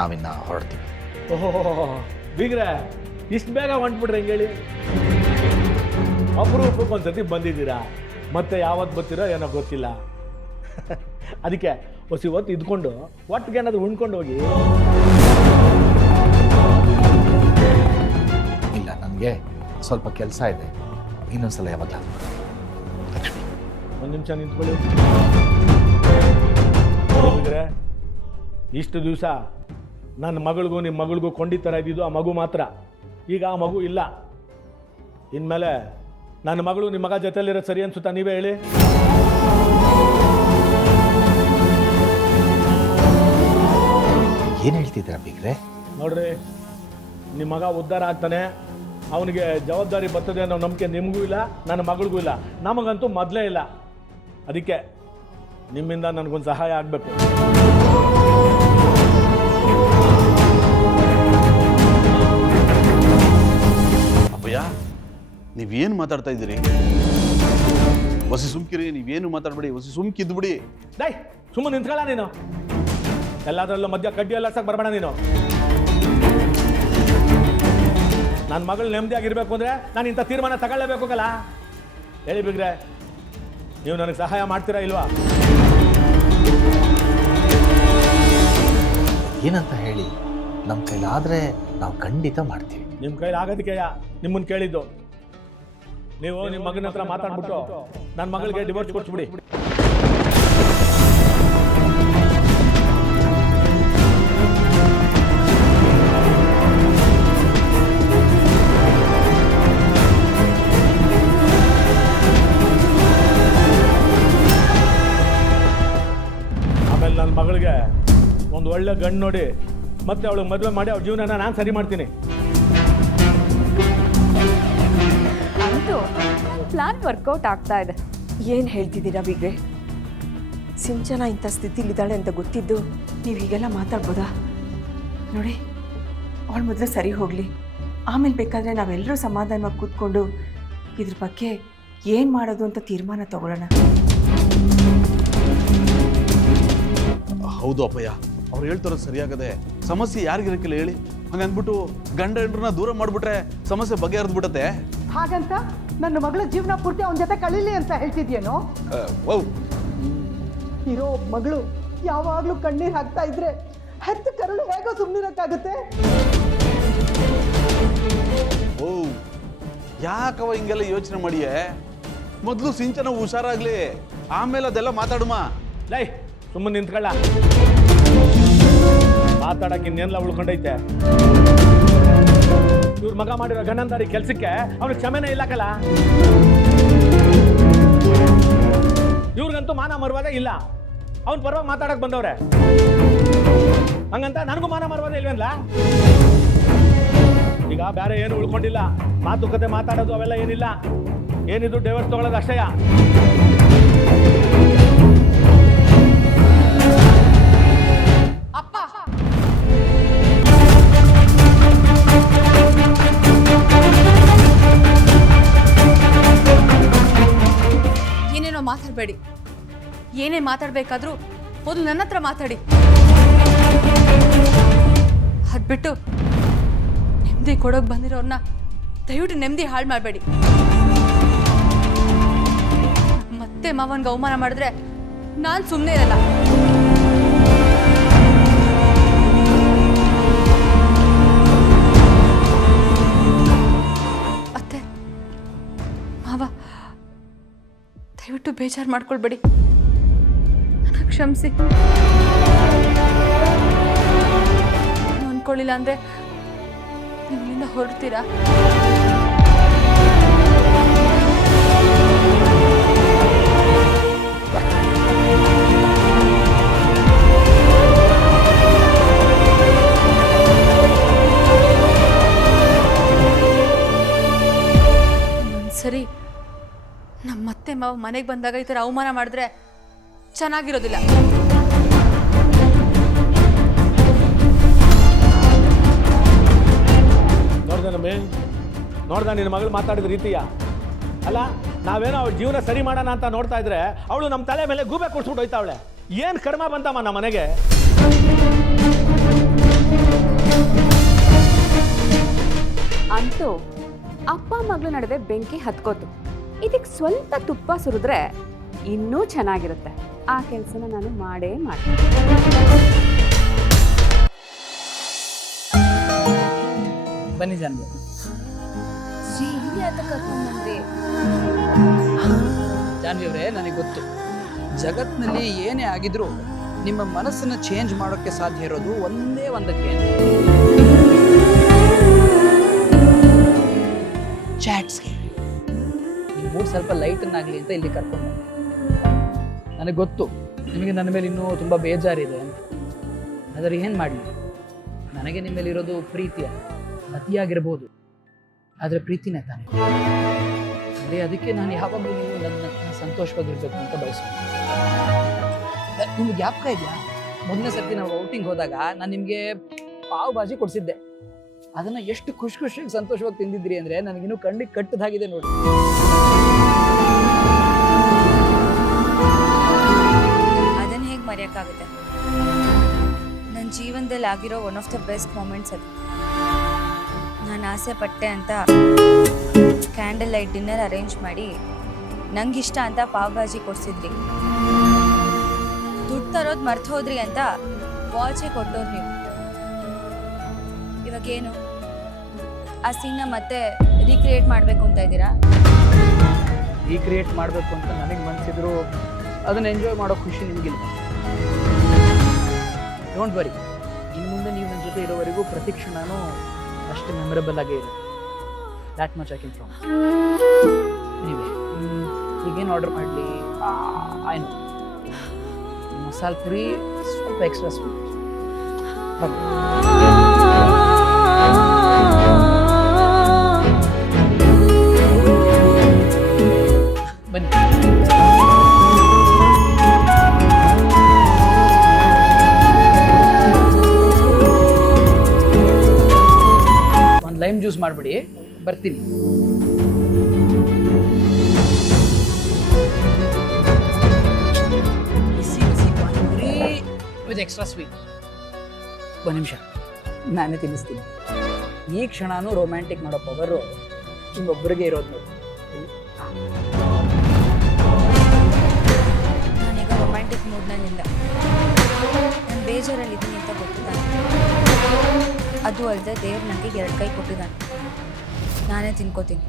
ನಾವಿನ್ನು ಹೊರಡ್ತೀವಿ. ಓಹೋ ಬೀಗ್ರೆ ಇಷ್ಟು ಬೇಗ ಹೊಂಟ್ಬಿಟ್ರೆ ಹೆಂಗೆ ಹೇಳಿ? ಅಪರೂಪಕ್ಕೆ ಒಂದ್ಸತಿ ಬಂದಿದ್ದೀರಾ, ಮತ್ತೆ ಯಾವತ್ತು ಬರ್ತೀರೋ ಏನೋ ಗೊತ್ತಿಲ್ಲ. ಅದಕ್ಕೆ ಹೊತ್ತು ಇದ್ಕೊಂಡು ಒಟ್ಟಿಗೆ ಏನಾದರೂ ಉಣ್ಕೊಂಡು ಹೋಗಿ. ಇಲ್ಲ, ನನಗೆ ಸ್ವಲ್ಪ ಕೆಲಸ ಇದೆ, ಇನ್ನೊಂದ್ಸಲ ಯಾವಾಗ ಲಕ್ಷ್ಮಿ. ಒಂದು ನಿಮಿಷ ನಿಂತ್ಕೊಳ್ಳಿ. ಬೀಗ್ರೆ, ಇಷ್ಟು ದಿವಸ ನನ್ನ ಮಗಳಿಗೂ ನಿಮ್ಮ ಮಗಳಿಗೂ ಕೊಂಡಿತರ ಇದ್ದಿದ್ದು ಆ ಮಗು ಮಾತ್ರ. ಈಗ ಆ ಮಗು ಇಲ್ಲ. ಇನ್ಮೇಲೆ ನನ್ನ ಮಗಳು ನಿಮ್ಮ ಮಗ ಜೊತೆಲಿರೋದು ಸರಿ ಅನ್ಸುತ್ತಾ? ನೀವೇ ಹೇಳಿ. ಏನು ಹೇಳ್ತಿದ್ದೀರಾ ಬೀಗ್ರೆ? ನೋಡ್ರಿ, ನಿಮ್ಮ ಮಗ ಉದ್ಧಾರ ಆಗ್ತಾನೆ, ಅವನಿಗೆ ಜವಾಬ್ದಾರಿ ಬರ್ತದೆ ಅನ್ನೋ ನಂಬಿಕೆ ನಿಮಗೂ ಇಲ್ಲ, ನನ್ನ ಮಗಳಿಗೂ ಇಲ್ಲ, ನಮಗಂತೂ ಮೊದಲೇ ಇಲ್ಲ. ಅದಕ್ಕೆ ನಿಮ್ಮಿಂದ ನನಗೊಂದು ಸಹಾಯ ಆಗಬೇಕು. ಅಪ್ಪಯ್ಯ, ನೀವೇನು ಮಾತಾಡ್ತಾ ಇದ್ದೀರಿ? ಹೊಸಿ ಸುಮ್ಕಿರಿ, ನೀವೇನು ಮಾತಾಡ್ಬೇಡಿ, ಹೊಸಿ ಸುಮ್ಕಿದ್ಬಿಡಿ. ಡೈ, ಸುಮ್ಮನೆ ನಿಂತ್ಕೊಳ್ಳ ನೀನು. ಎಲ್ಲದರಲ್ಲೂ ಮಧ್ಯ ಕಡ್ಡಿ ಎಲ್ಲ ಬರಬೇಡ ನೀನು. ನನ್ನ ಮಗಳು ನೆಮ್ಮದಿಯಾಗಿರ್ಬೇಕು ಅಂದರೆ ನಾನು ಇಂಥ ತೀರ್ಮಾನ ತಗೊಳ್ಳೇಬೇಕಲ್ಲ. ಹೇಳಿ ಬಿಗ್ರೆ, ನೀವು ನನಗೆ ಸಹಾಯ ಮಾಡ್ತೀರಾ ಇಲ್ವಾ? ಏನಂತ ಹೇಳಿ, ನಮ್ಮ ಕೈಲಾದರೆ ನಾವು ಖಂಡಿತ ಮಾಡ್ತೀವಿ. ನಿಮ್ಮ ಕೈಲಿ ಆಗೋದಕ್ಕೆಯ ನಿಮ್ಮನ್ನು ಕೇಳಿದ್ದು. ನೀವು ನಿಮ್ಮ ಮಗನ ಹತ್ರ ಮಾತಾಡ್ಬಿಟ್ಟು ನನ್ನ ಮಗಳಿಗೆ ಡಿವೋರ್ಸ್ ಕೊಡ್ಸ್ಬಿಡಿ. ಆಮೇಲೆ ನನ್ನ ಮಗಳಿಗೆ ಒಂದು ಒಳ್ಳೆ ಗಂಡು ನೋಡಿ ಮತ್ತೆ ಅವಳಿಗೆ ಮದುವೆ ಮಾಡಿ ಅವಳ ಜೀವನನ ನಾನು ಸರಿ ಮಾಡ್ತೀನಿ. ಅಂತೂ ಪ್ಲಾನ್ ವರ್ಕೌಟ್ ಆಗ್ತಾ ಇದೆ. ಏನು ಹೇಳ್ತಿದ್ದೀರಾ ಬೀಗ್ರೆ? ಸಿಂಚನ ಇಂಥ ಸ್ಥಿತಿಲಿದ್ದಾಳೆ ಅಂತ ಗೊತ್ತಿದ್ದು ನೀವು ಹೀಗೆಲ್ಲ ಮಾತಾಡ್ಬೋದಾ? ನೋಡಿ, ಅವಳ ಮೊದಲು ಸರಿ ಹೋಗಲಿ, ಆಮೇಲೆ ಬೇಕಾದರೆ ನಾವೆಲ್ಲರೂ ಸಮಾಧಾನವಾಗಿ ಕೂತ್ಕೊಂಡು ಇದ್ರ ಬಗ್ಗೆ ಏನು ಮಾಡೋದು ಅಂತ ತೀರ್ಮಾನ ತಗೊಳ್ಳೋಣ. ಹೌದು ಅಪ್ಪಯ್ಯ, ಅವ್ರು ಹೇಳ್ತಾರೋದು ಸರಿಯಾಗದೆ. ಸಮಸ್ಯೆ ಯಾರಿಗಿರಕ್ಕಿಲ್ಲ ಹೇಳಿ? ಹಂಗಂದ್ಬಿಟ್ಟು ಗಂಡ ಹೆಂಡ್ರನ್ನ ದೂರ ಮಾಡಿಬಿಟ್ರೆ ಸಮಸ್ಯೆ ಬಗೆಹರಿದ್ಬಿಡತ್ತೆ. ಹಾಗಂತ ನನ್ನ ಮಗಳ ಜೀವನ ಪೂರ್ತಿ ಅವನ ಜೊತೆ ಕಳೀಲಿ ಅಂತ ಹೇಳ್ತಿದ್ಯೇನೋ? ಇರೋ ಮಗಳು ಯಾವಾಗಲೂ ಕಣ್ಣೀರು ಹಾಕ್ತಾ ಇದ್ರೆ ಹೆತ್ತ ಕರುಳು ಹೇಗೋ ಸುಮ್ಮನಿರಕ್ಕಾಗುತ್ತೆ? ಓ, ಯಾಕವ ಹಿಂಗೆಲ್ಲ ಯೋಚನೆ ಮಾಡಿಯೇ? ಮೊದಲು ಸಿಂಚನ ಹುಷಾರಾಗ್ಲಿ, ಆಮೇಲೆ ಅದೆಲ್ಲ ಮಾತಾಡುಮ. ಲೈ, ಸುಮ್ಮನೆ ನಿಂತ್ಕೊಳ್ಳ. ಮಾತಾಡಕ್ಕೆ ಇನ್ನೇನೆಲ್ಲ ಉಳ್ಕೊಂಡೈತೆ? ಇವ್ರ ಮಗ ಮಾಡಿರೋ ಗಂಡಂದಾರಿ ಕೆಲ್ಸಕ್ಕೆ ಅವ್ನಿಗೆ ಕ್ಷಮೆನೇ ಇಲ್ಲಕಲ್ಲ. ಇವ್ರಿಗಂತೂ ಮಾನ ಮರ್ವಾದ ಇಲ್ಲ. ಅವ್ನ ಪರವಾಗಿ ಮಾತಾಡಕ್ ಬಂದವ್ರೆ, ಹಂಗಂತ ನನಗೂ ಮಾನ ಮರ್ವಾದ ಇಲ್ವೇನ್ಲ? ಈಗ ಬೇರೆ ಏನು ಉಳ್ಕೊಂಡಿಲ್ಲ. ಮಾತುಕತೆ ಮಾತಾಡೋದು ಅವೆಲ್ಲ ಏನಿಲ್ಲ. ಏನಿದ್ರು ಡೈವರ್ಸ್ ತಗೊಳ್ಳೋದು ಅಷ್ಟೇಯ. ಅಪ್ಪ, ಏನೇನೋ ಮಾತಾಡಬೇಡಿ. ಏನೇ ಮಾತಾಡಬೇಕಾದ್ರೂ ಮೊದಲು ನನ್ನ ಹತ್ರ ಮಾತಾಡಿ. ಅದ್ಬಿಟ್ಟು ನೆಮ್ಮದಿ ಕೊಡೋಕೆ ಬಂದಿರೋರ್ನ ದಯವಿಟ್ಟು ನೆಮ್ಮದಿ ಹಾಳು ಮಾಡಬೇಡಿ. ಮತ್ತೆ ಮಾವನ್ಗೆ ಅವಮಾನ ಮಾಡಿದ್ರೆ ನಾನು ಸುಮ್ಮನೆ ಇರಲ್ಲ. ಅತ್ತೆ, ಮಾವ, ದಯವಿಟ್ಟು ಬೇಜಾರು ಮಾಡ್ಕೊಳ್ಬೇಡಿ, ನನಗೆ ಕ್ಷಮಿಸಿ. ಅನ್ಕೊಳ್ಳಿಲ್ಲ ಅಂದರೆ ನೀವು ಇಲ್ಲಿಂದ ಹೊರಡ್ತೀರಾ? ಸರಿ, ನಮ್ಮತ್ತೆ ಮಾವ ಮನೆಗೆ ಬಂದಾಗ ಈ ಥರ ಅವಮಾನ ಮಾಡಿದ್ರೆ ಚೆನ್ನಾಗಿರೋದಿಲ್ಲ. ನೋಡ್ದ ನಿನ್ನ ಮಗಳು ಮಾತಾಡಿದ ರೀತಿಯ ಅಲ್ಲ? ನಾವೇನೋ ಅವಳ ಜೀವನ ಸರಿ ಮಾಡೋಣ ಅಂತ ನೋಡ್ತಾ ಇದ್ರೆ ಅವಳು ನಮ್ಮ ತಲೆ ಮೇಲೆ ಗೂಬೆ ಕೊಡ್ಸ್ಬಿಟ್ಟು ಹೋಯ್ತಾವಳೆ. ಏನು ಕಡಿಮೆ ಬಂತಮ್ಮ ನಮ್ಮ ಮನೆಗೆ? ಅಂತೂ ಅಪ್ಪ ಮಗಳ ನಡುವೆ ಬೆಂಕಿ ಹತ್ಕೋತು. ಇದಕ್ಕೆ ಸ್ವಲ್ಪ ತುಪ್ಪ ಸುರಿದ್ರೆ ಇನ್ನೂ ಚೆನ್ನಾಗಿರುತ್ತೆ. ಆ ಕೆಲಸನ ನಾನು ಮಾಡೇ ಮಾಡ್ತೀನಿ. ಬನ್ನಿ ಜಾನ್ವಿ. ಜಾನ್ವಿ ಅವರೇ, ನನಗೆ ಗೊತ್ತು, ಜಗತ್ತಿನಲ್ಲಿ ಏನೇ ಆಗಿದ್ರೂ ನಿಮ್ಮ ಮನಸ್ಸನ್ನು ಚೇಂಜ್ ಮಾಡೋಕ್ಕೆ ಸಾಧ್ಯ ಇರೋದು ಒಂದೇ ಒಂದಕ್ಕೆ, ಚಾಟ್ಸ್ಗೆ. ನಿಮ್ಮ ಮೂಡ್ ಸ್ವಲ್ಪ ಲೈಟನ್ನಾಗಲಿ ಅಂತ ಇಲ್ಲಿ ಕರ್ಕೊಂಡು ಬಂದೆ. ನನಗೆ ಗೊತ್ತು ನಿಮಗೆ ನನ್ನ ಮೇಲೆ ಇನ್ನೂ ತುಂಬ ಬೇಜಾರಿದೆ ಅಂತ. ಆದರೆ ಏನು ಮಾಡಲಿ, ನನಗೆ ನಿಮ್ಮ ಮೇಲೆ ಇರೋದು ಪ್ರೀತಿಯ ಅತಿಯಾಗಿರ್ಬೋದು, ಆದರೆ ಪ್ರೀತಿನೇ ತಾನೆ. ಅದೇ ಅದಕ್ಕೆ ನಾನು ಯಾವಾಗಲೂ ನೀವು ನನ್ನ ಸಂತೋಷವಾಗಿರ್ಬೇಕು ಅಂತ ಬಯಸೋದು. ನಿಮ್ಗೆ ಜ್ಞಾಪಕ ಇದೆಯಾ, ಮೊದಲನೇ ಸರ್ತಿ ನಾವು ಔಟಿಂಗ್ ಹೋದಾಗ ನಾನು ನಿಮಗೆ ಪಾವ್ ಭಾಜಿ ಕೊಡಿಸಿದ್ದೆ. ಅದನ್ನ ಎಷ್ಟು ಖುಷಿಯಾಗಿ ಸಂತೋಷವಾಗಿ ತಿಂದಿದ್ರಿ ಅಂದರೆ ನನಗಿನ್ನೂ ಕಣ್ಣಿಗೆ ಕಟ್ಟದಾಗಿದೆ ನೋಡಿ. ಅದನ್ನು ಹೇಗೆ ಮರೆಯೋಕ್ಕಾಗುತ್ತೆ? ನನ್ನ ಜೀವನದಲ್ಲಿ ಆಗಿರೋ one of the best moments ಅದು. ನಾನು ಆಸೆ ಪಟ್ಟೆ ಅಂತ ಕ್ಯಾಂಡಲ್ ಲೈಟ್ ಡಿನ್ನರ್ ಅರೇಂಜ್ ಮಾಡಿ ನಂಗಿಷ್ಟ ಅಂತ ಪಾವ್ ಭಾಜಿ ಕೊಡ್ಸಿದ್ರಿ. ದುಡ್ಡು ತರೋದು ಮರ್ತು ಹೋದ್ರಿ ಅಂತ ವಾಚೆ ಕೊಟ್ಟೋರು ನೀವು. ಇವಾಗೇನು ಆ ಸೀನ್ನ ಮತ್ತೆ ರೀಕ್ರಿಯೇಟ್ ಮಾಡಬೇಕು ಅಂತ ಇದ್ದೀರಾ? ರೀಕ್ರಿಯೇಟ್ ಮಾಡಬೇಕು ಅಂತ ನನಗೆ ಮನಸ್ಸಿದ್ರು ಅದನ್ನು ಎಂಜಾಯ್ ಮಾಡೋ ಖುಷಿ ನಿಮಗಿಲ್ಲ. ಡೋಂಟ್ ವರಿ, ಇನ್ನು ಮುಂದೆ ನೀವು ನನ್ನ ಜೊತೆ ಇರೋವರೆಗೂ ಪ್ರತಿ ಕ್ಷಣನೂ ಅಷ್ಟು ಮೆಮೊರೇಬಲ್ ಆಗೇ ಇದೆ. That much I can promise. Anyway, ಈಗೇನು ಆರ್ಡರ್ ಮಾಡಲಿ? ಆಯ್ತು, ಮಸಾಲೆ ಪುರಿ ಸ್ವಲ್ಪ ಎಕ್ಸ್ಟ್ರಾ ಸ್ವೀಟ್. ಬನ್ನಿ. ಒಂದು ಲೈಮ್ ಜ್ಯೂಸ್ ಮಾಡಿಬಿಡಿ, ಬರ್ತೀನಿ. ಬಿಸಿ ಬಿಸಿ ಪಾನಿಪುರಿ ವಿತ್ ಎಕ್ಸ್ಟ್ರಾ ಸ್ವೀಟ್. ಒಂದು ನಿಮಿಷ, ನಾನೇ ತಿನ್ನಿಸ್ತೀನಿ. ಈ ಕ್ಷಣನೂ ರೊಮ್ಯಾಂಟಿಕ್ ಮಾಡೋ ಪವರು ನಿಮ್ಮೊಬ್ಬರಿಗೆ ಇರೋದು ನೋಡಿ. ನಾನೀಗ ರೊಮ್ಯಾಂಟಿಕ್ ಮೂಡ್ನಲ್ಲಿಲ್ಲ. ನಾನು ಬೇಜಾರಲ್ಲಿದ್ದೀನಿ ಅಂತ ಗೊತ್ತಿದ್ದಾನೆ. ಅದು ಅಲ್ಲದೆ ದೇವ್ರು ನನಗೆ 2 ಕೈ ಕೊಟ್ಟಿದ್ದಾನೆ. ನಾನೇ ತಿನ್ಕೋತೀನಿ.